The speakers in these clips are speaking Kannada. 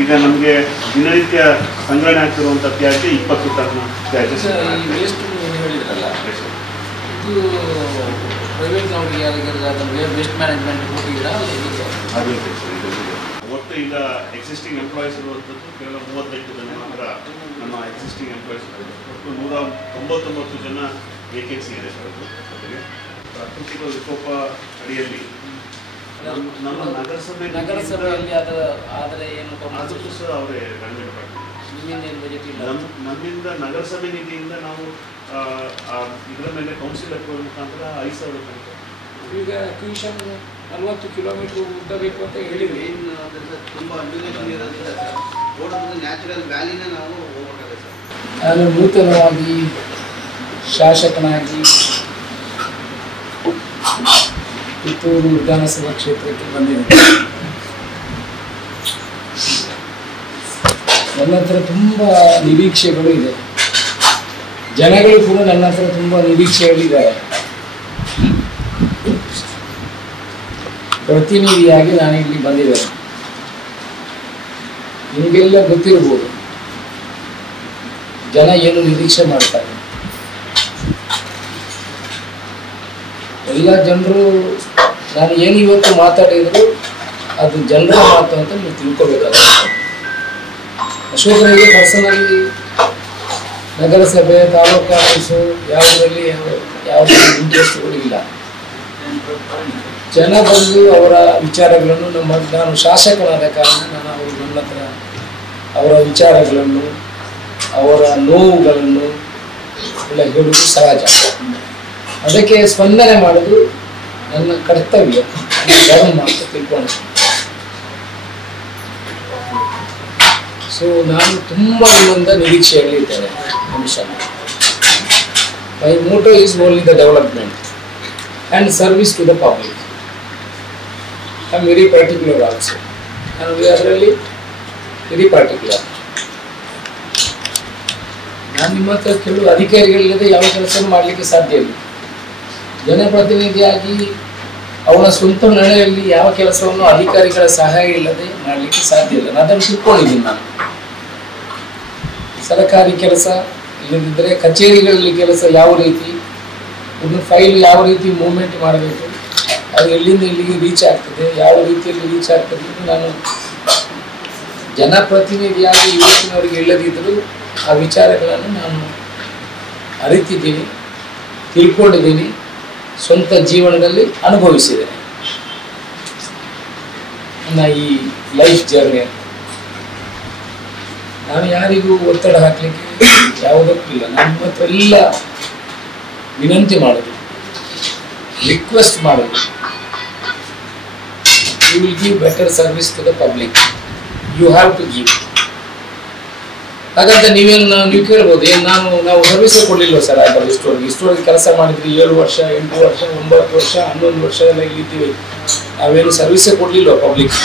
ಈಗ ನಮಗೆ ದಿನನಿತ್ಯ ಸಂಗ್ರಹಣೆ ಆಗ್ತಿರುವಂಥ ತ್ಯಾಜ್ಯ 20 ಟನ್ ತ್ಯಾಜ್ಯ ವೇಸ್ಟ್ ಹೇಳಿದ್ರಲ್ಲ, ಇದು ಪ್ರೈವೇಟ್ನವ್ರಿಗೆ ಯಾರಿಗಾದ್ರೆ ವೇಸ್ಟ್ ಮ್ಯಾನೇಜ್ಮೆಂಟ್ ಕೊಟ್ಟಿದ್ದೀರಾ? ಅದು ಒಟ್ಟು ಈಗ ಎಕ್ಸಿಸ್ಟಿಂಗ್ ಎಂಪ್ಲಾಯೀಸ್ ಇರುವಂಥದ್ದು ಕೇವಲ 38 ಜನ ಮಾತ್ರ ನಮ್ಮ ಎಕ್ಸಿಸ್ಟಿಂಗ್ ಎಂಪ್ಲಾಯೀಸ್ ಇರೋದು. ಒಟ್ಟು 199 ಜನ ವೇಕೆನ್ಸಿ ಇದೆ ಸರ್. ಅದು ಜೊತೆಗೆ ಪ್ರಾಕೃತಿಕ ವಿಕೋಪ ಅಡಿಯಲ್ಲಿ ನಮ್ಮ ನಗರಸಭೆಯಲ್ಲಿ ಆದರೆ ಏನು ಅದಕ್ಕೂ ಸಹ ಅವರೇ ಗಣನೆಗೆ ಬರ್ತೀವಿ. ನಮ್ಮಿಂದ ನಗರಸಭೆ ನಿಧಿಯಿಂದ ನಾವು ಇದರ ಮೇಲೆ ಕೌನ್ಸಿಲ್ ಅಪ್ರೂವಲ್ ಮುಖಾಂತರ 5,000 ತನಕ. ಈಗ ಟ್ಯೂಷನ್ 40 ಕಿಲೋಮೀಟರ್ ಉದ್ದಬೇಕು ಅಂತ ಹೇಳಿದ್ವಿ. ತುಂಬ ಅಡ್ಯುಲೇಷನ್ ಇರೋದ್ರಿಂದ ಸರ್ ಓಡೋದು ನ್ಯಾಚುರಲ್ ವ್ಯಾಲಿನ ನಾವು ಹೋಗ್ಬೇಕಾಗುತ್ತೆ ಸರ್. ನಾನು ನೂತನವಾಗಿ ಶಾಸಕನಾಗಿ ಪುತ್ತೂರು ವಿಧಾನಸಭಾ ಕ್ಷೇತ್ರಕ್ಕೆ ಬಂದಿದ್ದೇನೆ. ನನ್ನ ಹತ್ರ ತುಂಬ ನಿರೀಕ್ಷೆಗಳು ಇದೆ. ಜನಗಳು ಕೂಡ ನನ್ನ ಹತ್ರ ತುಂಬ ನಿರೀಕ್ಷೆಗಳಿದ್ದಾರೆ. ಪ್ರತಿನಿಧಿಯಾಗಿ ನಾನು ಇಲ್ಲಿ ಬಂದಿದ್ದೇನೆ. ನಿಮಗೆಲ್ಲ ಗೊತ್ತಿರ್ಬೋದು ಜನ ಏನು ನಿರೀಕ್ಷೆ ಮಾಡ್ತಾರೆ. ಎಲ್ಲ ಜನರು ನಾನು ಏನು ಇವತ್ತು ಮಾತಾಡಿದ್ರು ಅದು ಜನರ ಮಾತು ಅಂತ ನೀವು ತಿಳ್ಕೊಬೇಕಾಗುತ್ತೆ. ಅಶೋಕ್ ರೈಗೆ ಪರ್ಸನಲಿ ನಗರಸಭೆ ತಾಲೂಕು ಆಫೀಸು ಯಾವುದರಲ್ಲಿ ಯಾವುದೇ ಇಂಟ್ರೆಸ್ಟ್ಗಳು ಇಲ್ಲ. ಜನ ಬಂದು ಅವರ ವಿಚಾರಗಳನ್ನು ನಾನು ಶಾಸಕನಾದ ಕಾರಣ ನಾನು ನನ್ನ ಹತ್ರ ಅವರ ವಿಚಾರಗಳನ್ನು ಅವರ ನೋವುಗಳನ್ನು ಎಲ್ಲ ಹೇಳುವುದು ಸಹಜ. ಅದಕ್ಕೆ ಸ್ಪಂದನೆ ಮಾಡೋದು ನನ್ನ ಕರ್ತವ್ಯ, ಧರ್ಮ ಅಂತ ತಿಳ್ಕೊಂಡು. ಸೊ ನಾನು ತುಂಬ ನಿಮ್ಮಿಂದ ನಿರೀಕ್ಷೆಯಲ್ಲಿದ್ದೇನೆ. Mission my motto is only the development and service to the public. I am very particular also. ನಾನು ಅದರಲ್ಲಿ ವೆರಿ ಪರ್ಟಿಕ್ಯುಲರ್. ನಾನು ನಿಮ್ಮ ಹತ್ರ ಕೆಲವು ಅಧಿಕಾರಿಗಳಿಲ್ಲದೆ ಯಾವ ಕೆಲಸವನ್ನು ಮಾಡಲಿಕ್ಕೆ ಸಾಧ್ಯ ಇಲ್ಲ. ಜನಪ್ರತಿನಿಧಿಯಾಗಿ ಅವನ ಸ್ವಂತ ನಡೆಯಲ್ಲಿ ಯಾವ ಕೆಲಸವನ್ನು ಅಧಿಕಾರಿಗಳ ಸಹಾಯ ಇಲ್ಲದೆ ಮಾಡಲಿಕ್ಕೆ ಸಾಧ್ಯ ಇಲ್ಲ. ನಾನು ಅದನ್ನು ತಿಳ್ಕೊಂಡಿದ್ದೀನಿ. ನಾನು ಸರ್ಕಾರಿ ಕೆಲಸ ಇಲ್ಲದಿದ್ದರೆ ಕಚೇರಿಗಳಲ್ಲಿ ಕೆಲಸ ಯಾವ ರೀತಿ, ಒಂದು ಫೈಲ್ ಯಾವ ರೀತಿ ಮೂವ್ಮೆಂಟ್ ಮಾಡಬೇಕು, ಅದು ಎಲ್ಲಿಂದ ಎಲ್ಲಿಗೆ ರೀಚ್ ಆಗ್ತದೆ, ಯಾವ ರೀತಿಯಲ್ಲಿ ರೀಚ್ ಆಗ್ತದೆ, ನಾನು ಜನಪ್ರತಿನಿಧಿಯಾಗಿ ಇವತ್ತಿನವರಿಗೆ ಇಲ್ಲದಿದ್ದರೂ ಆ ವಿಚಾರಗಳನ್ನು ನಾನು ಅರಿತಿದ್ದೀನಿ, ತಿಳ್ಕೊಂಡಿದ್ದೀನಿ, ಸ್ವಂತ ಜೀವನದಲ್ಲಿ ಅನುಭವಿಸಿದ್ದೇನೆ. ನನ್ನ ಈ ಲೈಫ್ ಜರ್ನಿ ನಾನು ಯಾರಿಗೂ ಒತ್ತಡ ಹಾಕಲಿಕ್ಕೆ ಯಾವುದಕ್ಕೂ ಇಲ್ಲ. ನನ್ನ ಹತ್ರ ಎಲ್ಲ ವಿನಂತಿ ಮಾಡೋದು, ರಿಕ್ವೆಸ್ಟ್ ಮಾಡೋದು. You will give better service to the public, you have to give. ಹಾಗಂತ ನೀವು ಕೇಳ್ಬೋದು, ಏನು ನಾವು ಸರ್ವಿಸೇ ಕೊಡಲಿಲ್ಲ ಸರ್ ಆಗಲ್ಲ. ಇಷ್ಟವರೆಗೆ ಕೆಲಸ ಮಾಡಿದ್ವಿ, 7 ವರ್ಷ 8 ವರ್ಷ 9 ವರ್ಷ 11 ವರ್ಷ ಎಲ್ಲ ಇಲ್ಲಿದ್ದೀವಿ, ನಾವೇನು ಸರ್ವಿಸೇ ಕೊಡಲಿಲ್ಲ public.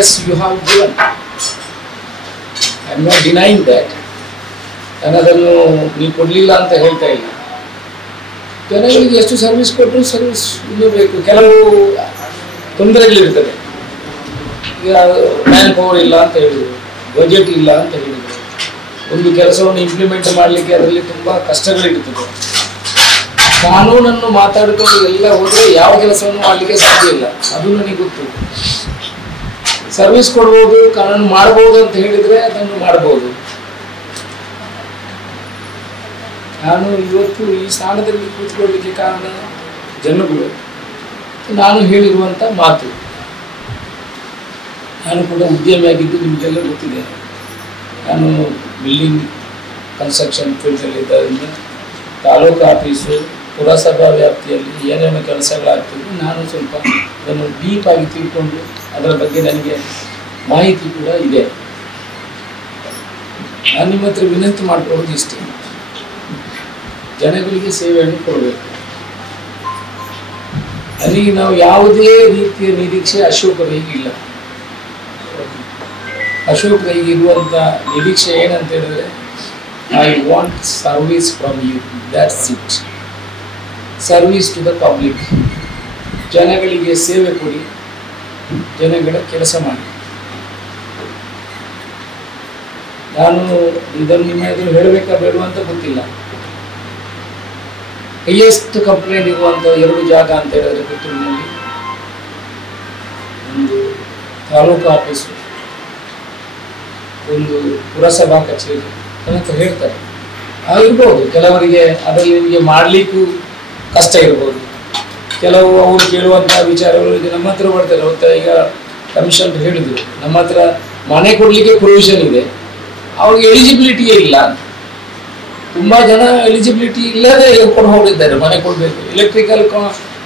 Yes, you have given. I am not denying that. ನಾನು ಅದನ್ನು ನೀವು ಕೊಡಲಿಲ್ಲ ಅಂತ ಹೇಳ್ತಾ ಇಲ್ಲ. ಜನಗಳಿಗೆ ಎಷ್ಟು ಸರ್ವಿಸ್ ಕೊಟ್ಟರು ಸರ್ವಿಸ್ ಇನ್ನೂ ಬೇಕು. ಕೆಲವು ತೊಂದರೆಗಳಿರ್ತದೆ. ಈಗ ಮ್ಯಾನ್ ಪವರ್ ಇಲ್ಲ ಅಂತ ಹೇಳಿದರು, ಬಜೆಟ್ ಇಲ್ಲ ಅಂತ ಹೇಳಿದರು. ಒಂದು ಕೆಲಸವನ್ನು ಇಂಪ್ಲಿಮೆಂಟ್ ಮಾಡಲಿಕ್ಕೆ ಅದರಲ್ಲಿ ತುಂಬ ಕಷ್ಟಗಳಿರ್ತದೆ. ಕಾನೂನನ್ನು ಮಾತಾಡಿಕೊಂಡು ಎಲ್ಲ ಹೋದರೆ ಯಾವ ಕೆಲಸವನ್ನು ಮಾಡಲಿಕ್ಕೆ ಸಾಧ್ಯ ಇಲ್ಲ, ಅದು ನನಗೆ ಗೊತ್ತು. ಸರ್ವಿಸ್ ಕೊಡ್ಬೋದು, ಕಾನೂನು ಮಾಡ್ಬೋದು ಅಂತ ಹೇಳಿದರೆ ಅದನ್ನು ಮಾಡ್ಬೋದು. ನಾನು ಇವತ್ತು ಈ ಸ್ಥಾನದಲ್ಲಿ ಕೂತ್ಕೊಳ್ಳಲಿಕ್ಕೆ ಕಾರಣ ಜನಗಳು, ನಾನು ಹೇಳಿರುವಂಥ ಮಾತು. ನಾನು ಕೂಡ ಉದ್ಯಮಿಯಾಗಿದ್ದು ನಿಮಗೆಲ್ಲ ಗೊತ್ತಿದೆ. ನಾನು ಬಿಲ್ಡಿಂಗ್ ಕನ್ಸ್ಟ್ರಕ್ಷನ್ ಫೀಲ್ಡಲ್ಲಿದ್ದರಿಂದ ತಾಲೂಕು ಆಫೀಸು ಪುರಸಭಾ ವ್ಯಾಪ್ತಿಯಲ್ಲಿ ಏನೇನು ಕೆಲಸಗಳಾಗ್ತದೆ ನಾನು ಸ್ವಲ್ಪ ಅದನ್ನು ಡೀಪಾಗಿ ತಿಳ್ಕೊಂಡು ಅದರ ಬಗ್ಗೆ ನನಗೆ ಮಾಹಿತಿ ಕೂಡ ಇದೆ. ನಾನು ನಿಮ್ಮ ಹತ್ರ ವಿನಂತಿ ಮಾಡಿಕೊಳ್ಳೋದು ಇಷ್ಟೇ, ಜನಗಳಿಗೆ ಸೇವೆಯನ್ನು ಕೊಡಬೇಕು. ನನಗೆ ನಾವು ಯಾವುದೇ ರೀತಿಯ ನಿರೀಕ್ಷೆ ಅಶೋಕ್ ರೈಗೆ ಇಲ್ಲ. ಅಶೋಕ್ ರೈಗೆ ಇರುವಂಥ ನಿರೀಕ್ಷೆ ಏನಂತ ಹೇಳಿದ್ರೆ, I want service from you, that's it. Service to the public. ಜನಗಳಿಗೆ ಸೇವೆ ಕೊಡಿ, ಜನಗಳ ಕೆಲಸ ಮಾಡಿ. ನಾನು ಇದನ್ನು ನಿಮ್ಮ ಎದುರು ಹೇಳಬೇಕಾ ಬೇಡ ಅಂತ ಗೊತ್ತಿಲ್ಲ. ಹೈಯೆಸ್ಟ್ ಕಂಪ್ಲೇಂಟ್ ಇರುವಂಥ 2 ಜಾಗ ಅಂತ ಹೇಳಿದ್ರೆ ಪುತ್ತೂರಿನಲ್ಲಿ ಒಂದು ತಾಲೂಕು ಆಫೀಸು, ಒಂದು ಪುರಸಭಾ ಕಚೇರಿ ಅಂತ ಹೇಳ್ತಾರೆ. ಇರ್ಬೋದು, ಕೆಲವರಿಗೆ ಅದರಲ್ಲಿ ನಿಮಗೆ ಮಾಡಲಿಕ್ಕೂ ಕಷ್ಟ ಇರ್ಬೋದು. ಕೆಲವು ಅವರು ಕೇಳುವಂಥ ವಿಚಾರಗಳು ಈಗ ನಮ್ಮ ಹತ್ರ ಬರ್ತಾರೆ. ಅವತ್ತ ಈಗ ಕಮಿಷನ್ ಹೇಳಿದ್ರು, ನಮ್ಮ ಹತ್ರ ಮನೆ ಕೊಡಲಿಕ್ಕೆ ಪ್ರೊವಿಷನ್ ಇದೆ, ಅವ್ರಿಗೆ ಎಲಿಜಿಬಿಲಿಟಿಯೇ ಇಲ್ಲ. ತುಂಬ ಜನ ಎಲಿಜಿಬಿಲಿಟಿ ಇಲ್ಲದೆ ಕೊಂಡು ಹೋಗಿದ್ದಾರೆ ಮನೆ ಕೊಡಬೇಕು. ಎಲೆಕ್ಟ್ರಿಕಲ್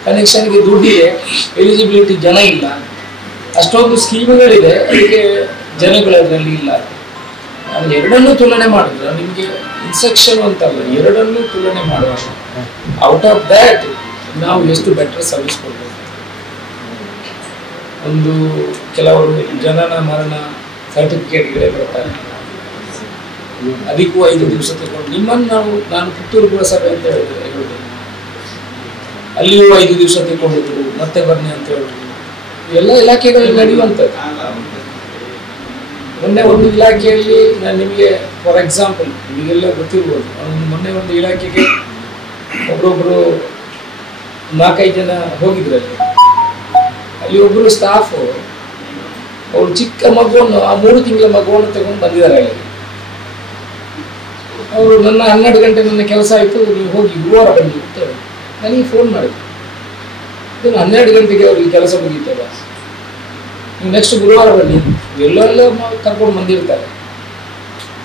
ಕನೆಕ್ಷನ್ಗೆ ದುಡ್ಡಿದೆ, ಎಲಿಜಿಬಿಲಿಟಿ ಜನ ಇಲ್ಲ. ಅಷ್ಟೊಂದು ಸ್ಕೀಮ್ಗಳಿದೆ, ಅದಕ್ಕೆ ಜನಗಳು ಅದರಲ್ಲಿ ಇಲ್ಲ. ನಾನು ಎರಡನ್ನೂ ತುಲನೆ ಮಾಡಿದ್ರೆ ನಿಮಗೆ ಇನ್ಸ್ಟ್ರಕ್ಷನ್ ಅಂತಲ್ಲ, ಎರಡನ್ನೂ ತುಲನೆ ಮಾಡುವಾಗ ಔಟ್ ಆಫ್ ದ್ಯಾಟ್ ನಾವು ಎಷ್ಟು ಬೆಟರ್ ಸರ್ವಿಸ್ ಕೊಡ್ಬೇಕು. ಒಂದು ಕೆಲವರು ಜನನ ಮರಣ ಸರ್ಟಿಫಿಕೇಟ್ಗಳೇ ಬರ್ತಾರೆ, ಅದಕ್ಕೂ 5 ದಿವಸ ತಗೊಂಡು ನಿಮ್ಮನ್ನು ನಾನು ಪುತ್ತೂರು ಪುರಸಭೆ ಅಂತ ಹೇಳಿದೆ, ಅಲ್ಲಿಯೂ 5 ದಿವಸ ತಗೊಂಡಿದ್ರು, ಮತ್ತೆ ಬನ್ನಿ ಅಂತ ಹೇಳಿದ್ರು. ಎಲ್ಲ ಇಲಾಖೆಗಳಲ್ಲಿ ನಡೆಯುವಂಥದ್ದು. ಮೊನ್ನೆ ಒಂದು ಇಲಾಖೆಯಲ್ಲಿ ನಾನು ನಿಮಗೆ ಫಾರ್ ಎಕ್ಸಾಂಪಲ್ ನಿಮಗೆಲ್ಲ ಗೊತ್ತಿರ್ಬೋದು, ಮೊನ್ನೆ ಒಂದು ಇಲಾಖೆಗೆ ಒಬ್ಬರೊಬ್ಬರು 4-5 ಜನ ಹೋಗಿದ್ರಲ್ಲಿ. ಅಲ್ಲಿ ಒಬ್ಬರು ಸ್ಟಾಫು ಅವ್ರು ಚಿಕ್ಕ ಮಗುವನ್ನು, ಆ 3 ತಿಂಗಳ ಮಗುವನ್ನು ತಗೊಂಡು ಬಂದಿದ್ದಾರೆ. ಅಲ್ಲಿ ಅವರು ನನ್ನ 12 ಗಂಟೆ ನನ್ನ ಕೆಲಸ ಆಯಿತು, ನೀವು ಹೋಗಿ ಗುರುವಾರ ಬನ್ನಿ ಅಂತ ನನಗೆ ಫೋನ್ ಮಾಡಿದ್ರು. ಇದು 12 ಗಂಟೆಗೆ ಅವ್ರಿಗೆ ಕೆಲಸ ಮುಗೀತಲ್ಲ, ನೀವು ನೆಕ್ಸ್ಟ್ ಗುರುವಾರ ಬನ್ನಿ. ಎಲ್ಲೆಲ್ಲ ಕರ್ಕೊಂಡು ಬಂದಿರ್ತಾರೆ.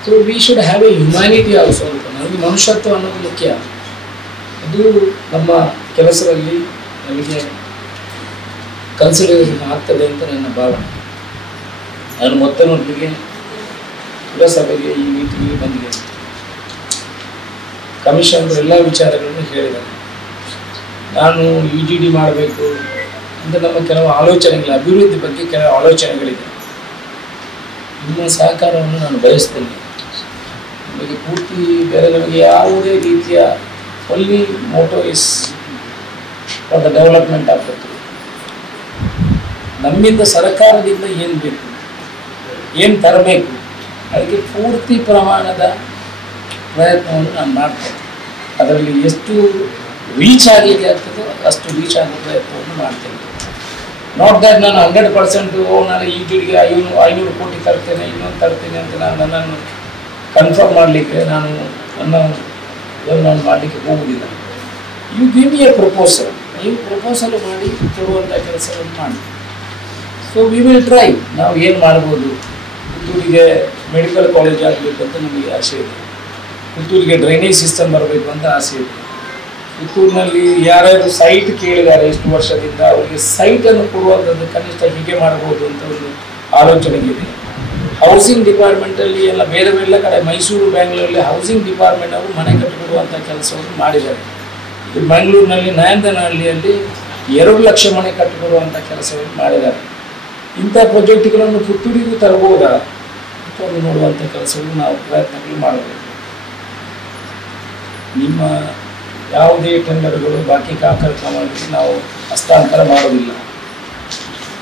So we should have A humanity also ಅಂತ. ನನಗೆ ಮನುಷ್ಯತ್ವ ಅನ್ನೋದು ಮುಖ್ಯ. ಅದು ನಮ್ಮ ಕೆಲಸದಲ್ಲಿ ನಮಗೆ ಕನ್ಸಿಡರೇಷನ್ ಆಗ್ತದೆ ಅಂತ ನನ್ನ ಭಾವನೆ. ನಾನು ಮೊದಲಿಗೆ ಪುರಸಭೆಗೆ ಈ ಮೀಟಿಂಗಿಗೆ ಬಂದಿದ್ದೇನೆ. ಕಮಿಷನರ್ ಎಲ್ಲ ವಿಚಾರಗಳನ್ನು ಹೇಳಿದ್ದಾರೆ. ನಾನು UGD ಮಾಡಬೇಕು ಅಂತ ನಮ್ಮ ಕೆಲವು ಆಲೋಚನೆಗಳು, ಅಭಿವೃದ್ಧಿ ಬಗ್ಗೆ ಕೆಲವು ಆಲೋಚನೆಗಳಿದೆ. ನಿಮ್ಮ ಸಹಕಾರವನ್ನು ನಾನು ಬಯಸ್ತೇನೆ. ನಮಗೆ ಪೂರ್ತಿ ಬೇರೆ ನಮಗೆ ಯಾವುದೇ ರೀತಿಯ only motto is for the development of Puttur. ನಮ್ಮಿಂದ ಸರ್ಕಾರದಿಂದ ಏನು ಬೇಕು, ಏನು ತರಬೇಕು, ಅದಕ್ಕೆ ಪೂರ್ತಿ ಪ್ರಮಾಣದ ಪ್ರಯತ್ನವನ್ನು ನಾನು ಮಾಡ್ತೇನೆ. ಅದರಲ್ಲಿ ಎಷ್ಟು ರೀಚ್ ಆಗಲಿಕ್ಕೆ ಆಗ್ತದೋ ಅಷ್ಟು ರೀಚ್ ಆಗೋ ಪ್ರಯತ್ನವನ್ನು ಮಾಡ್ತೇನೆ. ನಾಟ್ ದ್ಯಾಟ್ ನಾನು 100% ನಾನು UGDಗೆ 500 ಕೋಟಿ ತರ್ತೇನೆ, ಇನ್ನೊಂದು ತರ್ತೇನೆ ಅಂತ ನನ್ನನ್ನು ಕನ್ಫರ್ಮ್ ಮಾಡಲಿಕ್ಕೆ ನಾನು ಮಾಡಲಿಕ್ಕೆ ಹೋಗುವುದಿಲ್ಲ. You give me a proposal, ನೀವು ಪ್ರಪೋಸಲ್ ಮಾಡಿ ಕೊಡುವಂಥ ಕೆಲಸವನ್ನು ಮಾಡಿ. So we will try. ನಾವು ಏನು ಮಾಡ್ಬೋದು, ಪುತ್ತೂರಿಗೆ ಮೆಡಿಕಲ್ ಕಾಲೇಜ್ ಆಗಬೇಕು ಅಂತ ನಮಗೆ ಆಸೆ ಇದೆ, ಪುತ್ತೂರಿಗೆ ಡ್ರೈನೇಜ್ ಸಿಸ್ಟಮ್ ಬರಬೇಕು ಅಂತ ಆಸೆ ಇದೆ. ಪುತ್ತೂರಿನಲ್ಲಿ ಯಾರ್ಯಾರು ಸೈಟ್ ಕೇಳಿದ್ದಾರೆ ಇಷ್ಟು ವರ್ಷದಿಂದ, ಅವರಿಗೆ ಸೈಟನ್ನು ಕೊಡುವಂಥದ್ದು ಕನಿಷ್ಠ ಹೀಗೆ ಮಾಡ್ಬೋದು ಅಂತ ಒಂದು ಆಲೋಚನೆಗಿದೆ. ಹೌಸಿಂಗ್ ಡಿಪಾರ್ಟ್ಮೆಂಟಲ್ಲಿ ಎಲ್ಲ ಬೇರೆ ಬೇರೆ ಕಡೆ ಮೈಸೂರು, ಬ್ಯಾಂಗ್ಳೂರಲ್ಲಿ ಹೌಸಿಂಗ್ ಡಿಪಾರ್ಟ್ಮೆಂಟ್ ಅವರು ಮನೆ ಕಟ್ಟಿಕೊಡುವಂಥ ಕೆಲಸವನ್ನು ಮಾಡಿದ್ದಾರೆ. ಇದು ಮಂಗಳೂರಿನಲ್ಲಿ ನಯಂದನಹಳ್ಳಿಯಲ್ಲಿ 2 ಲಕ್ಷ ಮನೆ ಕಟ್ಟಿಕೊಡುವಂಥ ಕೆಲಸವನ್ನು ಮಾಡಿದ್ದಾರೆ. ಇಂಥ ಪ್ರಾಜೆಕ್ಟ್ಗಳನ್ನು ಪುತ್ತೂರಿಗೂ ತರಬಹುದಾ ಅಂತ ನೋಡುವಂಥ ಕೆಲಸವನ್ನು ನಾವು ಪ್ರಯತ್ನಗಳು ಮಾಡಬೇಕು. ನಿಮ್ಮ ಯಾವುದೇ ಟೆಂಡರ್ಗಳು ಬಾಕಿ ಕಾರ್ಯಕ್ರಮಗಳಿಗೆ ನಾವು ಹಸ್ತಾಂತರ ಮಾಡೋದಿಲ್ಲ.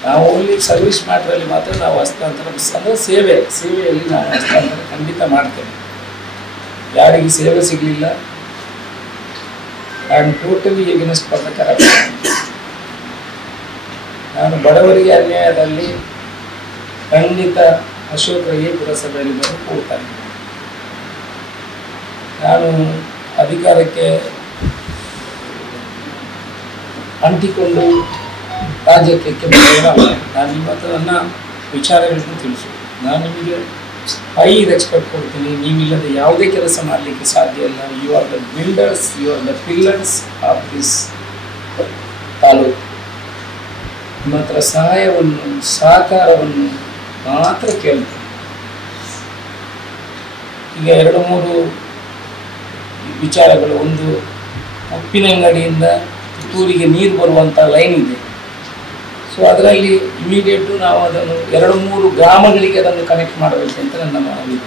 ನಾವು ಓನ್ಲಿ ಸರ್ವಿಸ್ ಮ್ಯಾಟ್ರಲ್ಲಿ ಮಾತ್ರ ನಾವು ಹಸ್ತಾಂತರ, ಅಂದರೆ ಸೇವೆಯಲ್ಲಿ ನಾವು ಹಸ್ತಾಂತರ ಖಂಡಿತ ಮಾಡ್ತೇವೆ. ಯಾರಿಗೆ ಸೇವೆ ಸಿಗಲಿಲ್ಲ, I am totally against for the corruption. ನಾನು ಬಡವರಿಗೆ ಅನ್ಯಾಯದಲ್ಲಿ ಖಂಡಿತ ಅಶೋಕ್ ರೈ ಪುರಸಭೆಯಲ್ಲಿ ಬಂದು ಕೊಡ್ತಾನೆ. ನಾನು ಅಧಿಕಾರಕ್ಕೆ ಅಂಟಿಕೊಂಡು ರಾಜ್ಯಕ್ಕೆ ಬರೋಲ್ಲ. ನಾನು ನಿಮ್ಮ ಹತ್ರ ನನ್ನ ವಿಚಾರಗಳನ್ನು ತಿಳಿಸು. ನಾನು ನಿಮಗೆ ಹೈ ರೆಸ್ಪೆಕ್ಟ್ ಕೊಡ್ತೀನಿ. ನೀವಿಲ್ಲದೆ ಯಾವುದೇ ಕೆಲಸ ಮಾಡಲಿಕ್ಕೆ ಸಾಧ್ಯ ಇಲ್ಲ. You are the builders, you are the pillars of this taluk. ನಿಮ್ಮ ಹತ್ರ ಸಹಾಯವನ್ನು, ಸಹಕಾರವನ್ನು ಮಾತ್ರ ಕೇಳ್ತೀನಿ. ಈಗ 2-3 ವಿಚಾರಗಳು. ಒಂದು, ಉಪ್ಪಿನಂಗಡಿಯಿಂದ ಪುತ್ತೂರಿಗೆ ನೀರು ಬರುವಂಥ ಲೈನ್ ಇದೆ. ಸೊ ಅದರಲ್ಲಿ ಇಮಿಡಿಯೇಟು ನಾವು ಅದನ್ನು 2-3 ಗ್ರಾಮಗಳಿಗೆ ಅದನ್ನು ಕನೆಕ್ಟ್ ಮಾಡಬೇಕು ಅಂತ ನನ್ನ ಮನವಿ.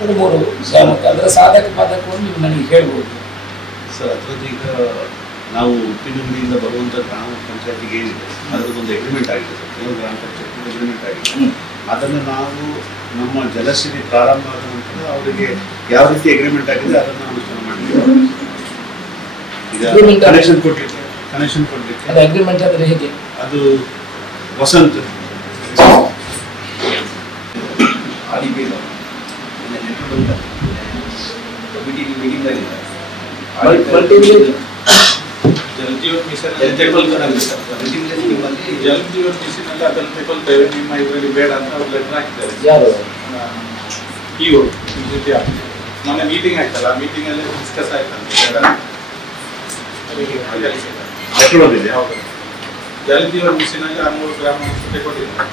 2-3 ಗ್ರಾಮಕ್ಕೆ ಅದರ ಸಾಧಕ ಬಾಧಕವನ್ನು ನೀವು ನನಗೆ ಹೇಳ್ಬೋದು. ಸರ್. ಅದರದ್ದು ಈಗ ನಾವು ಉಪ್ಪಿನಂಗಡಿಯಿಂದ ಬರುವಂಥ ಗ್ರಾಮ ಪಂಚಾಯತಿಗೆ ಏನಿದೆ ಅದರದ್ದೊಂದು ಅಗ್ರಿಮೆಂಟ್ ಆಗಿದೆ ಸರ್, ಕೆಲವು ಗ್ರಾಮ ಪಂಚಾಯತಿ ಅಗ್ರಿಮೆಂಟ್ ಆಗಿದೆ. ಅದನ್ನು ನಾವು ನಮ್ಮ ಜಲಸಿರಿ ಪ್ರಾರಂಭ ಆದ ನಂತರ ಅವರಿಗೆ ಯಾವ ರೀತಿ ಅಗ್ರಿಮೆಂಟ್ ಆಗಿದೆ ಅದನ್ನು ಅನುಷ್ಠಾನ ಮಾಡಿದ್ದೀವಿ. ಈಗ ಕನೆಕ್ಷನ್ ಕೊಡ್ಲಿಕ್ಕೆ ಅಗ್ರಿಮೆಂಟ್ ಆದರೆ ಹೇಗೆ? ಅದು ವಸಂತ ಜಲ್ ಜೀವನ್ ಮಿಷನ್ ಜಲ್ ಜೀವನ್ ಮಿಷನ್ ಅಲ್ಲಿ ಅದನ್ನು ತಗೊಳ್ತೇವೆ, ನಿಮ್ಮ ಇದರಲ್ಲಿ ಬೇಡ ಅಂತ ಅವ್ರು ಲೆಟರ್ ಹಾಕಿದ್ದಾರೆ. ಯಾರು? ಮೊನ್ನೆ ಮೀಟಿಂಗ್ ಆಯ್ತಲ್ಲ, ಆ ಮೀಟಿಂಗ್ ಅಲ್ಲಿ ಡಿಸ್ಕಸ್ ಆಯ್ತಲ್ಲ. ಜಲ್ ಜೀವನ್ ಮಿಷನ್ ಅಲ್ಲಿ 600 ಗ್ರಾಮ ತಗೊಂಡಿದ್ದಾರೆ.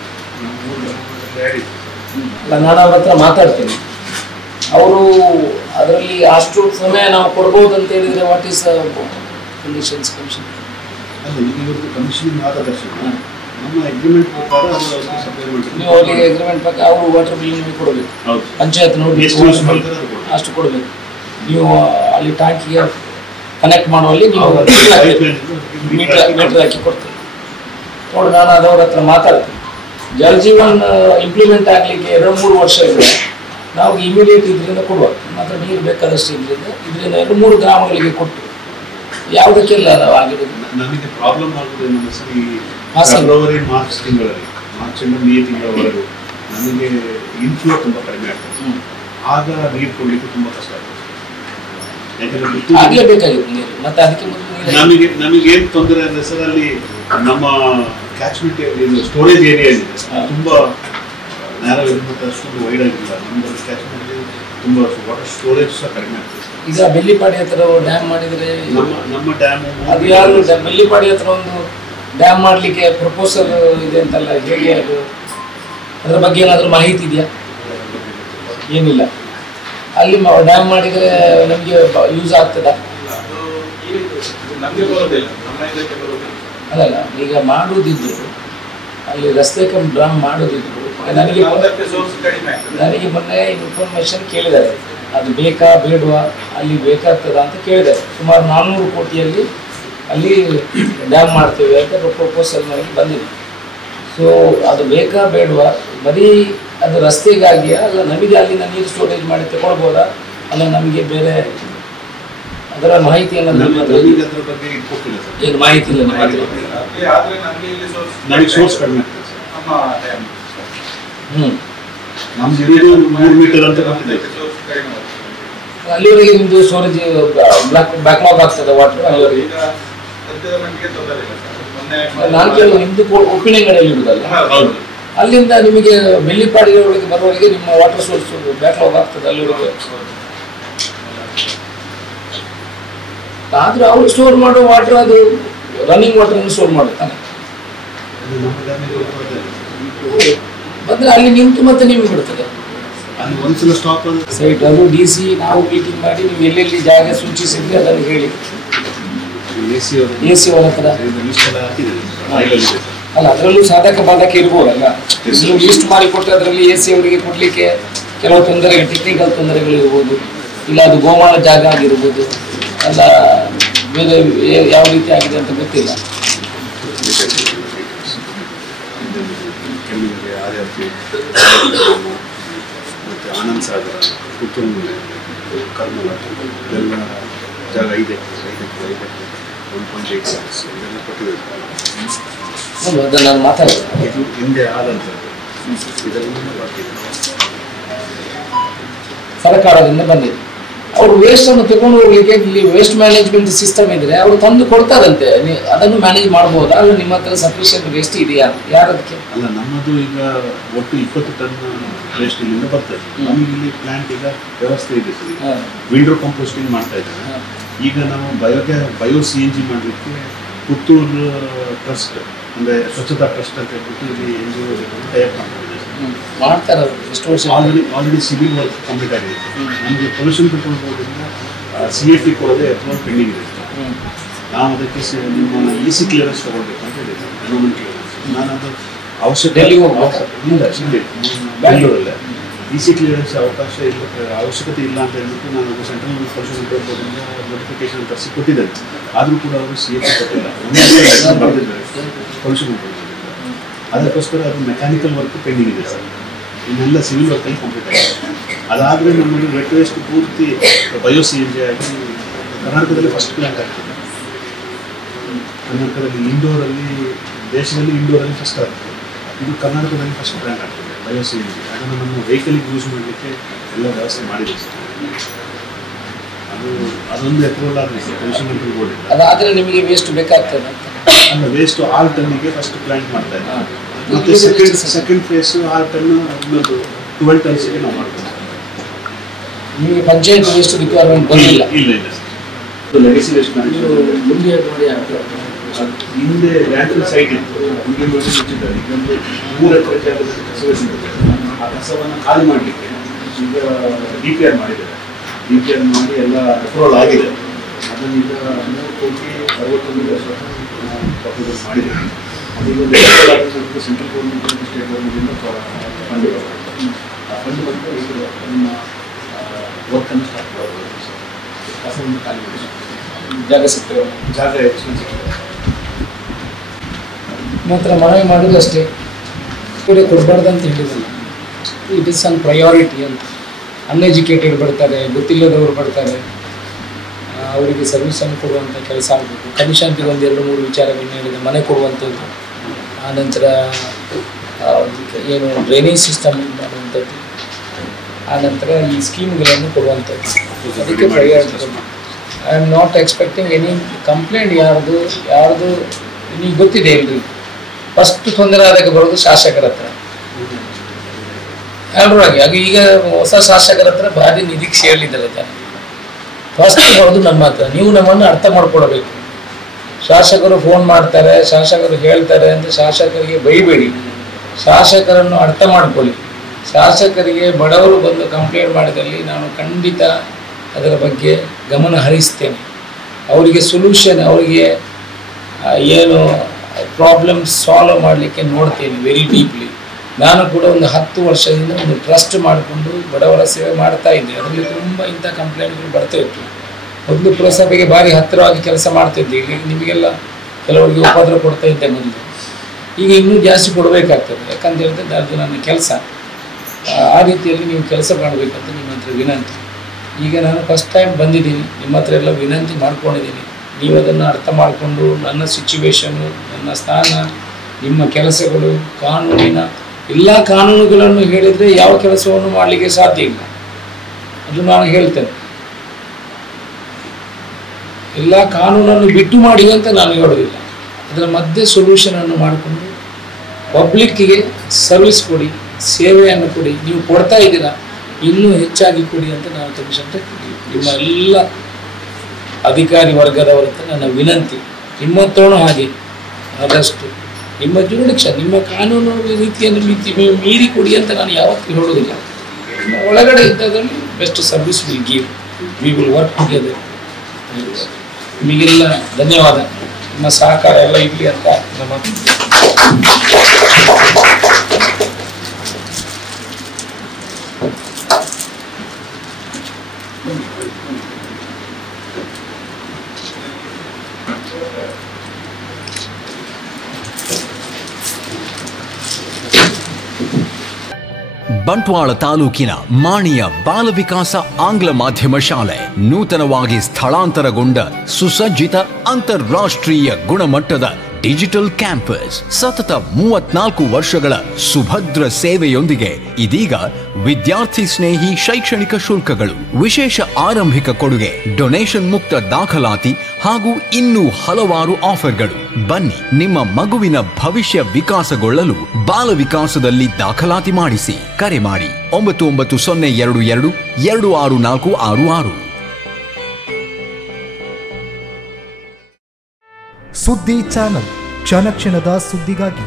ನಾನು ಅವ್ರ ಹತ್ರ ಮಾತಾಡ್ತೀನಿ. ಅವರು ಅದರಲ್ಲಿ ಅಷ್ಟು ಸಮಯ ನಾವು ಕೊಡ್ಬೋದು ಅಂತ ಹೇಳಿದ್ರೆ ವಾಟ್ ಈಸ್ ಕಂಡೀಷನ್ಸ್? ಕಮಿಷನ್ ಮಾರ್ಗದರ್ಶನ ನಮ್ಮ ಅಗ್ರಿಮೆಂಟ್ ಪ್ರಕಾರ ನೀವು ಅವರಿಗೆ ಅಗ್ರಿಮೆಂಟ್ ಪ್ರಕಾರ ಅವರು ವಾಟರ್ ಬಿಲ್ ನಿಮಗೆ ಕೊಡಬೇಕು, ಪಂಚಾಯತ್ ನೋಡಿ ಅಷ್ಟು ಕೊಡಬೇಕು. ನೀವು ಅಲ್ಲಿ ಟ್ಯಾಂಕಿಗೆ ಕನೆಕ್ಟ್ ಮಾಡುವಲ್ಲಿ ನೀವು ಮೀಟರ್ ಹಾಕಿ ಕೊಡ್ತೀವಿ ನೋಡಿ. ನಾನು ಅದವ್ರ ಹತ್ರ ಮಾತಾಡ್ತೀನಿ. ಜಲ್ ಜೀವನ್ ಇಂಪ್ಲಿಮೆಂಟ್ ಆಗಲಿಕ್ಕೆ 2-3 ವರ್ಷ ಇದೆ. ನಾವು ಇಮಿಡಿಯೇಟ್ ಇದರಿಂದ ಕೊಡುವ, ಮಾತ್ರ ನೀರು ಬೇಕಾದಷ್ಟು ಇದರಿಂದ 2-3 ಗ್ರಾಮಗಳಿಗೆ ಕೊಟ್ಟು ಯಾವುದಕ್ಕೆಲ್ಲ ನಾವು ಆಗಿರೋದು. ನನಗೆ ಪ್ರಾಬ್ಲಮ್ ಆಗೋದೇನು ಸರ್, ಈ ಫೆಬ್ರವರಿ ಮಾರ್ಚ್ ಮಾರ್ಚಿಂದ ಮೇ ತಿಂಗಳವರೆಗೂ ನನಗೆ ಇನ್ಫ್ಲೋ ತುಂಬ ಕಡಿಮೆ ಆಗ್ತದೆ. ಆಗ ನೀರು ಕೊಡಲಿಕ್ಕೆ ತುಂಬ ಕಷ್ಟ ಆಗ್ತದೆ. ಆಗಲೇ ಬೇಕಾಗಿತ್ತು ನೀರು. ಮತ್ತೆ ಅದಕ್ಕೆ ನಮಗೇನು ತೊಂದರೆ ಅಂದರೆ ಸರ್, ಅಲ್ಲಿ ನಮ್ಮ ಕ್ಯಾಚ್ಮೆಂಟ್ ಇದು ಸ್ಟೋರೇಜ್ ಏರಿಯಾ ಇದೆ ತುಂಬ ನ್ಯಾರೋ ಇದೆ ಮತ್ತು ಅಷ್ಟೊಂದು ವೈಡ್ ಆಗಿಲ್ಲ. ನಮ್ಮಲ್ಲಿ ಕ್ಯಾಚ್ಮೆಂಟ್ ತುಂಬ ವಾಟರ್ ಸ್ಟೋರೇಜ್ ಸಹ ಕಡಿಮೆ ಆಗ್ತದೆ. ಈಗ ಬೆಳ್ಳಿಪಾಡಿ ಹತ್ರ ಡ್ಯಾಮ್ ಮಾಡಿದರೆ ನಮ್ಮ ಡ್ಯಾಮ್ ಅದು ಯಾರು ಬೆಳ್ಳಿಪಾಡಿ ಹತ್ರ ಒಂದು ಡ್ಯಾಮ್ ಮಾಡಲಿಕ್ಕೆ ಪ್ರಪೋಸಲ್ ಇದೆ ಅಂತಲ್ಲ, ಹೇಗೆ ಅದು? ಅದರ ಬಗ್ಗೆ ಏನಾದರೂ ಮಾಹಿತಿ ಇದೆಯಾ? ಏನಿಲ್ಲ. ಅಲ್ಲಿ ಡ್ಯಾಮ್ ಮಾಡಿದರೆ ನಮಗೆ ಯೂಸ್ ಆಗ್ತದಾ? ಅಲ್ಲಲ್ಲ, ಈಗ ಮಾಡೋದಿದ್ರು ಅಲ್ಲಿ ರಸ್ತೆ ಕಮ್ ಡ್ಯಾಮ್ ಮಾಡೋದಿದ್ರು ನನಗೆ ಮೊನ್ನೆ ಇನ್ಫಾರ್ಮೇಶನ್ ಕೇಳಿದ್ದಾರೆ, ಅದು ಬೇಕಾ ಬೇಡವಾ, ಅಲ್ಲಿ ಬೇಕಾಗ್ತದ ಅಂತ ಕೇಳಿದ್ದಾರೆ. ಸುಮಾರು 400 ಕೋಟಿಯಲ್ಲಿ ಅಲ್ಲಿ ಡ್ಯಾಮ್ ಮಾಡ್ತೇವೆ ಅಂತ ಪ್ರಪೋಸಲ್ ನನಗೆ ಬಂದಿದೆ. ಸೊ ಅದು ಬೇಕಾ ಬೇಡವಾ, ಬರೀ ಅದು ರಸ್ತೆಗಾಗಿ ಅಲ್ಲ, ನಮಗೆ ಅಲ್ಲಿಂದ ನೀರು ಸ್ಟೋರೇಜ್ ಮಾಡಿ ತಗೊಳ್ಬೋದಾ ಅಲ್ಲ, ನಮಗೆ ಬೇರೆ ಅದರ ಮಾಹಿತಿಯನ್ನು ಏನು ಮಾಹಿತಿ ಇಲ್ಲ. ಅಲ್ಲಿವರೆಗೆ ನಿಮ್ಮದು ಸ್ಟೋರೇಜ್ ಬ್ಯಾಕ್ಲಾಗ್ ಆಗ್ತದೆ ವಾಟರ್ ಅಲ್ಲಿವರೆಗೆ? ನಾನು ಕೇಳೋದು ನಿಮ್ಮದು ಉಪ್ಪಿನಂಗಡಿಯಲ್ಲಿ ಇರುವುದಲ್ಲ, ಅಲ್ಲಿಂದ ನಿಮಗೆ ಬೆಳ್ಳಿಪಾಡಿಗಳಿಗೆ ಬರುವವರೆಗೆ ನಿಮ್ಮ ವಾಟರ್ ಸೋರ್ಸ್ ಬ್ಯಾಕ್ಲಾಗ್ ಆಗ್ತದೆ ಅಲ್ಲಿವರೆಗೆ. ಆದ್ರೆ ಅವರು ಸ್ಟೋರ್ ಮಾಡೋ ವಾಟರ್ ಅದು ರನ್ನಿಂಗ್ ವಾಟರ್ ಸ್ಟೋರ್ ಮಾಡುತ್ತಾನೆ. ಬಂದ್ರೆ ಅಲ್ಲಿ ನಿಂತು ಮತ್ತೆ ನಿಮಗೆ ಬಿಡ್ತದೆ ಸೈಟ್. ಅದು DC ನಾವು ಮೀಟಿಂಗ್ ಮಾಡಿ ನೀವು ಎಲ್ಲೆಲ್ಲಿ ಜಾಗ ಸೂಚಿಸಿದ್ರೆ ಅದನ್ನು ಹೇಳಿ AC ಅವರ ಹತ್ರ. ಅಲ್ಲ, ಅದರಲ್ಲೂ ಸಾಧಕ ಬಾಧಕ ಇರ್ಬೋದಲ್ಲ. ನೀವು ಲಿಸ್ಟ್ ಮಾಡಿ ಕೊಟ್ಟರೆ ಅದರಲ್ಲಿ AC ಅವರಿಗೆ ಕೊಡಲಿಕ್ಕೆ ಕೆಲವು ತೊಂದರೆಗಳು, ಟೆಕ್ನಿಕಲ್ ತೊಂದರೆಗಳು ಇರ್ಬೋದು, ಇಲ್ಲ ಅದು ಗೋಮಾಳ ಜಾಗ ಆಗಿರ್ಬೋದು, ಅಲ್ಲ ಬೇರೆ ಯಾವ ರೀತಿ ಆಗಿದೆ ಅಂತ ಗೊತ್ತಿಲ್ಲ. ಮತ್ತು ಆನಂದ್ ಸಾಗರ, ಪುತ್ತೂರು, ಕರ್ಮಲ ಇದೆಲ್ಲ ಜಾಗ 5 ಎಕರೆ 1.86 ಇದೆಲ್ಲ ಕೊಟ್ಟಿದ್ದಾರೆ. ಅದನ್ನು ನಾನು ಮಾತಾಡ್ತೇನೆ. ಇದು ಹಿಂದೆ ಆದಂಥದ್ದು, ಇದೆಲ್ಲ ಬರ್ತಿದೆ, ಸರ್ಕಾರದಿಂದ ಬಂದಿದೆ. ಅವರು ವೇಸ್ಟನ್ನು ತಗೊಂಡು ಹೋಗ್ಲಿಕ್ಕೆ ಇಲ್ಲಿ ವೇಸ್ಟ್ ಮ್ಯಾನೇಜ್ಮೆಂಟ್ ಸಿಸ್ಟಮ್ ಇದ್ರೆ ಅವರು ತಂದು ಕೊಡ್ತಾರಂತೆ. ಅದನ್ನು ಮ್ಯಾನೇಜ್ ಮಾಡ್ಬೋದಾ? ಅಲ್ಲ ನಿಮ್ಮ ಹತ್ರ ಸಫಿಷಿಯಂಟ್ ವೇಸ್ಟ್ ಇದೆಯಾ? ಯಾರದಕ್ಕೆ? ಅಲ್ಲ, ನಮ್ಮದು ಈಗ ಒಟ್ಟು 20 ಟನ್ ವೇಸ್ಟ್ ಇಲ್ಲಿಂದ ಬರ್ತದೆ. ನಮಗೆ ಇಲ್ಲಿ ಪ್ಲಾಂಟ್ ಈಗ ವ್ಯವಸ್ಥೆ ಇದೆ ಸರ್. ವಿಂಡೋ ಕಂಪೋಸ್ಟಿಂಗ್ ಮಾಡ್ತಾ ಇದ್ದಾರೆ. ಈಗ ನಾವು ಬಯೋ CNG ಮಾಡಲಿಕ್ಕೆ ಪುತ್ತೂರು ಟ್ರಸ್ಟ್ ಅಂದರೆ ಸ್ವಚ್ಛತಾ ಟ್ರಸ್ಟ್ ಅಂತ ಹೇಳ್ಬಿಟ್ಟು ಇಲ್ಲಿ NGO ಟೈಪ್ ಮಾಡ್ಕೊಂಡಿದೆ ಮಾಡ್ತಾರೆ. ಎಷ್ಟು ವರ್ಷ ಆಲ್ರೆಡಿ ಸಿವಿಲ್ ವರ್ಕ್ ಕಂಪ್ಲೀಟ್ ಆಗಿದೆ. ನಮಗೆ ಪೊಲ್ಯೂಷನ್ ಕಂಟ್ರೋಲ್ ಬೋರ್ಡಿಂದ CFT ಕೊಡೋದೇ ಅಪ್ರೂವಲ್ ಪೆಂಡಿಂಗ್ ಇದೆ. ನಾವು ಅದಕ್ಕೆ ನಿಮ್ಮ EC ಕ್ಲಿಯರೆನ್ಸ್ ತೊಗೊಳ್ಬೇಕು ಅಂತ ಹೇಳಿದ್ದೆ, ಎನ್ವಿರಾನ್ಮೆಂಟ್ ಕ್ಲಿಯರೆನ್ಸ್. ನಾನು ಅದು ಅವಶ್ಯಕ ಇಲ್ಲ, ಬೆಂಗಳೂರಲ್ಲೇ EC ಕ್ಲಿಯರೆನ್ಸ್ ಅವಶ್ಯಕತೆ ಇಲ್ಲ ಅಂತ ಹೇಳ್ಬಿಟ್ಟು ನಾನು ಸೆಂಟ್ರಲ್ ಪೊಲ್ಯೂಷನ್ ಕಂಟ್ರೋಲ್ ಬೋರ್ಡಿಂದ ನೋಟಿಫಿಕೇಶನ್ ತರಿಸಿ ಕೊಟ್ಟಿದ್ದೇನೆ. ಆದರೂ ಕೂಡ ಅವರು CF ಕೊಟ್ಟಿಲ್ಲ, ಬರೆದಿದ್ದಾರೆ ಪೊಲ್ಯೂಷನ್ ಕಂಟ್ರೋಲ್ ಬೋರ್ಡಿಂದ. ಅದಕ್ಕೋಸ್ಕರ ಅದು ಮೆಕ್ಯಾನಿಕಲ್ ವರ್ಕ್ ಪೆಂಡಿಂಗ್ ಇದೆ ಸರ್. ಇನ್ನೆಲ್ಲ ಸಿವಿಲ್ ವರ್ಕಲ್ಲಿ ಕಂಪ್ಲೀಟ್ ಆಗಿದೆ. ಅದಾದರೆ ನಮ್ಮಲ್ಲಿ ವೆಟ್ ವೇಸ್ಟ್ ಪೂರ್ತಿ ಬಯೋ CNG ಆಗಿ ಕರ್ನಾಟಕದಲ್ಲಿ ಫಸ್ಟ್ ಪ್ಲ್ಯಾಂಟ್ ಆಗ್ತದೆ. ಕರ್ನಾಟಕದಲ್ಲಿ ಇಂಡೋರಲ್ಲಿ, ದೇಶದಲ್ಲಿ ಇಂಡೋರಲ್ಲಿ ಫಸ್ಟ್ ಆಗ್ತದೆ. ಇದು ಕರ್ನಾಟಕದಲ್ಲಿ ಫಸ್ಟ್ ಪ್ಲ್ಯಾಂಟ್ ಆಗ್ತದೆ ಬಯೋ CNG. ಅದನ್ನು ನಮ್ಮ ವೆಹಿಕಲಿಗೆ ಯೂಸ್ ಮಾಡಲಿಕ್ಕೆ ಎಲ್ಲ ವ್ಯವಸ್ಥೆ ಮಾಡಿದೆ ಸರ್. ಅದೊಂದು ಅಪ್ರೂವಲ್ ಆಗಿದೆ ಸರ್ ಪೊಲ್ಯೂಷನ್ ಕಂಟ್ರೋಲ್ ಬೋರ್ಡಿಂದ. ಅದಾದರೆ ನಿಮಗೆ ವೇಸ್ಟ್ ಬೇಕಾಗ್ತದೆ ಅಲ್ಲ, ವೇಸ್ಟ್ 6 ಟನ್ನಿಗೆ ಫಸ್ಟ್ ಪ್ಲ್ಯಾಂಟ್ ಮಾಡ್ತಾ ಇದ್ದೀವಿ. ಮತ್ತು ಸೆಕೆಂಡ್ ಫೇಸ್ 6 ಟನ್ 12 ಟನ್ಸಿಗೆ ನಾವು ಮಾಡ್ತೀವಿ. ನಿಮಗೆ ಪಂಚಾಯತ್ ವೇಸ್ಟ್ ರಿಕ್ವೈರ್ಮೆಂಟ್ ಬಂದಿಲ್ಲ? ಇಲ್ಲ ಇದು ಲೆಗಸಿ ವೇಸ್ಟ್ ಹಿಂದೆ ಲ್ಯಾಂಡ್ ಸೈಟ್ ಇತ್ತು, ಮುಂದೆ ಮುಚ್ಚಿದ್ದಾರೆ. ಈಗೊಂದು 3 ಎಕರೆ ಜಾಗದಲ್ಲಿ ಕಸವೇ ಸಿಗುತ್ತೆ. ಆ ಕಸವನ್ನು ಖಾಲಿ ಮಾಡಲಿಕ್ಕೆ ಈಗ DPR ಮಾಡಿದ್ದಾರೆ. DPR ಮಾಡಿ ಎಲ್ಲ ಅಪ್ರೂವಲ್ ಆಗಿದೆ. ಅದನ್ನು ಈಗ 3,61,00,000 ಪ್ರಪೋಸಲ್ ಮಾಡಿದ್ದಾರೆ. ಅದೀಗ ಸೆಂಟ್ರಲ್ ಗೌರ್ಮೆಂಟ್ ಸ್ಟೇಟ್ ಗೌರ್ಮೆಂಟಿಂದ ಫಂಡ್ ಬರುತ್ತೆ. ಆ ಫಂಡ್ ಬಂದು ಈಗ ನಮ್ಮ ವರ್ಕನ್ನು ಸ್ಟಾರ್ಟ್ ಮಾಡಬಹುದು ಸರ್. ಕಸವನ್ನು ಖಾಲಿ ಮಾಡಿ ಜಾಗ ಸಿಗ್ತೇವೆ, ಜಾಗ ಹೆಚ್ಚು ಸಿಗ್ತದೆ. ಮಾತ್ರ ಮನವಿ ಮಾಡೋದು ಅಷ್ಟೇ, ಕೂಡ ಕೊಡಬಾರ್ದು ಅಂತ ಹೇಳಿದಲ್ಲ. ಇಟ್ ಇಸ್ ಅನ್ ಪ್ರಯಾರಿಟಿ ಅಂತ. ಅನ್ಎಜುಕೇಟೆಡ್ ಬರ್ತಾರೆ, ಗೊತ್ತಿಲ್ಲದವರು ಬರ್ತಾರೆ, ಅವರಿಗೆ ಸರ್ವಿಸನ್ನು ಕೊಡುವಂಥ ಕೆಲಸ ಆಗಬೇಕು. ಕಮಿಷನ್ಗೆ ಒಂದು 2-3 ವಿಚಾರಗಳನ್ನ ಹೇಳಿದೆ. ಮನೆ ಕೊಡುವಂಥದ್ದು, ಆನಂತರ ಏನು ಡ್ರೈನೇಜ್ ಸಿಸ್ಟಮ್ ಮಾಡುವಂಥದ್ದು, ಆನಂತರ ಈ ಸ್ಕೀಮ್ಗಳನ್ನು ಕೊಡುವಂಥದ್ದು. ಅದಕ್ಕೆ priority. I am not expecting any complaint. ಯಾರ್ದು ನಿಮಗೆ ಗೊತ್ತಿದೆ ಇಲ್ರಿ, ಫಸ್ಟ್ ತೊಂದರೆ ಆದಾಗ ಬರೋದು ಶಾಸಕರ ಹತ್ರ. ಎಲ್ಲರಾಗಿ ಆಗ ಈಗ ಹೊಸ ಶಾಸಕರ ಹತ್ರ ಭಾರಿ ನಿರೀಕ್ಷೆ ಹೇಳಿದ್ದಾರೆ ತಾನೆ. ಫಸ್ಟ್ ಬರೋದು ನಮ್ಮ ಹತ್ರ. ನೀವು ನಮ್ಮನ್ನು ಅರ್ಥ ಮಾಡ್ಕೊಳ್ಬೇಕು. ಶಾಸಕರು ಫೋನ್ ಮಾಡ್ತಾರೆ, ಶಾಸಕರು ಹೇಳ್ತಾರೆ ಅಂತ ಶಾಸಕರಿಗೆ ಬೈಬೇಡಿ. ಶಾಸಕರನ್ನು ಅರ್ಥ ಮಾಡ್ಕೊಳ್ಳಿ. ಶಾಸಕರಿಗೆ ಬಡವರು ಬಂದು ಕಂಪ್ಲೇಂಟ್ ಮಾಡಿದಲ್ಲಿ ನಾನು ಖಂಡಿತ ಅದರ ಬಗ್ಗೆ ಗಮನ ಹರಿಸ್ತೇನೆ. ಅವರಿಗೆ ಸೊಲ್ಯೂಷನ್, ಅವರಿಗೆ ಏನು ಪ್ರಾಬ್ಲಮ್ ಸಾಲ್ವ್ ಮಾಡಲಿಕ್ಕೆ ನೋಡ್ತೇನೆ ವೆರಿ ಡೀಪ್ಲಿ. ನಾನು ಕೂಡ ಒಂದು 10 ವರ್ಷದಿಂದ ಒಂದು ಟ್ರಸ್ಟ್ ಮಾಡಿಕೊಂಡು ಬಡವರ ಸೇವೆ ಮಾಡ್ತಾ ಇದ್ದೆ. ಅದರಲ್ಲಿ ತುಂಬ ಇಂಥ ಕಂಪ್ಲೇಂಟ್ಗಳು ಬರ್ತಾ ಇತ್ತು. ಮೊದಲು ಪುರಸಭೆಗೆ ಭಾರಿ ಹತ್ತಿರವಾಗಿ ಕೆಲಸ ಮಾಡ್ತಿದ್ದೆ. ಈಗ ನಿಮಗೆಲ್ಲ ಕೆಲವರಿಗೆ ಉಪದ್ರ ಕೊಡ್ತಾ ಇದ್ದೆ ಮೊದಲು. ಈಗ ಇನ್ನೂ ಜಾಸ್ತಿ ಕೊಡಬೇಕಾಗ್ತದೆ. ಯಾಕಂತ ಹೇಳಿದ್ರೆ ಅದು ನನ್ನ ಕೆಲಸ. ಆ ರೀತಿಯಲ್ಲಿ ನೀವು ಕೆಲಸ ಮಾಡಬೇಕಂತ ನಿಮ್ಮ ಹತ್ರ ವಿನಂತಿ. ಈಗ ನಾನು ಫಸ್ಟ್ ಟೈಮ್ ಬಂದಿದ್ದೀನಿ, ನಿಮ್ಮ ಹತ್ರ ಎಲ್ಲ ವಿನಂತಿ ಮಾಡ್ಕೊಂಡಿದ್ದೀನಿ. ನೀವು ಅದನ್ನು ಅರ್ಥ ಮಾಡಿಕೊಂಡು ನನ್ನ ಸಿಚುವೇಶನ್ನು, ನನ್ನ ಸ್ಥಾನ, ನಿಮ್ಮ ಕೆಲಸಗಳು, ಕಾನೂನಿನ ಎಲ್ಲ ಕಾನೂನುಗಳನ್ನು ಹೇಳಿದರೆ ಯಾವ ಕೆಲಸವನ್ನು ಮಾಡಲಿಕ್ಕೆ ಸಾಧ್ಯ ಇಲ್ಲ. ಅದು ನಾನು ಹೇಳ್ತೇನೆ. ಎಲ್ಲ ಕಾನೂನನ್ನು ಬಿಟ್ಟು ಮಾಡಿ ಅಂತ ನಾನು ಹೇಳೋದಿಲ್ಲ. ಅದರ ಮಧ್ಯೆ ಸೊಲ್ಯೂಷನನ್ನು ಮಾಡಿಕೊಂಡು ಪಬ್ಲಿಕ್ಕಿಗೆ ಸರ್ವಿಸ್ ಕೊಡಿ, ಸೇವೆಯನ್ನು ಕೊಡಿ. ನೀವು ಕೊಡ್ತಾ ಇದ್ದೀರಾ, ಇನ್ನೂ ಹೆಚ್ಚಾಗಿ ಕೊಡಿ ಅಂತ ನಾವು ತಕ್ಷಣ ನಿಮ್ಮ ಎಲ್ಲ ಅಧಿಕಾರಿ ವರ್ಗದವರ ಹತ್ರ ನನ್ನ ವಿನಂತಿ. ನಿಮ್ಮ ಹತ್ರನೂ ಹಾಗೆ ಆದಷ್ಟು ನಿಮ್ಮ ಜುರಿಡಿಕ್ಷನ್, ನಿಮ್ಮ ಕಾನೂನು ರೀತಿಯನ್ನು ಮೀರಿ ಕೊಡಿ ಅಂತ ನಾನು ಯಾವತ್ತೂ ಹೇಳೋದಿಲ್ಲ. ನಿಮ್ಮ ಒಳಗಡೆ ಇದ್ದದ್ರಲ್ಲಿ best service will give. We will work together. ನಿಮಗೆಲ್ಲ ಧನ್ಯವಾದ. ನಿಮ್ಮ ಸಹಕಾರ ಎಲ್ಲ ಇರಲಿ ಅಂತ ನಮ್ಮ ಬಂಟ್ವಾಳ ತಾಲೂಕಿನ ಮಾಣಿಯ ಬಾಲವಿಕಾಸ ಆಂಗ್ಲ ಮಾಧ್ಯಮ ಶಾಲೆ ನೂತನವಾಗಿ ಸ್ಥಳಾಂತರಗೊಂಡ ಸುಸಜ್ಜಿತ ಅಂತಾರಾಷ್ಟ್ರೀಯ ಗುಣಮಟ್ಟದ ಡಿಜಿಟಲ್ ಕ್ಯಾಂಪಸ್. ಸತತ 34 ವರ್ಷಗಳ ಸುಭದ್ರ ಸೇವೆಯೊಂದಿಗೆ ಇದೀಗ ವಿದ್ಯಾರ್ಥಿ ಸ್ನೇಹಿ ಶೈಕ್ಷಣಿಕ ಶುಲ್ಕಗಳು, ವಿಶೇಷ ಆರಂಭಿಕ ಕೊಡುಗೆ, ಡೊನೇಷನ್ ಮುಕ್ತ ದಾಖಲಾತಿ ಹಾಗೂ ಇನ್ನೂ ಹಲವಾರು ಆಫರ್ಗಳು. ಬನ್ನಿ, ನಿಮ್ಮ ಮಗುವಿನ ಭವಿಷ್ಯ ವಿಕಾಸಗೊಳ್ಳಲು ಬಾಲ ವಿಕಾಸದಲ್ಲಿ ದಾಖಲಾತಿ ಮಾಡಿಸಿ. ಕರೆ ಮಾಡಿ 990222 26466. ಸುದ್ದಿ ಚಾನಲ್, ಕ್ಷಣ ಕ್ಷಣದ ಸುದ್ದಿಗಾಗಿ.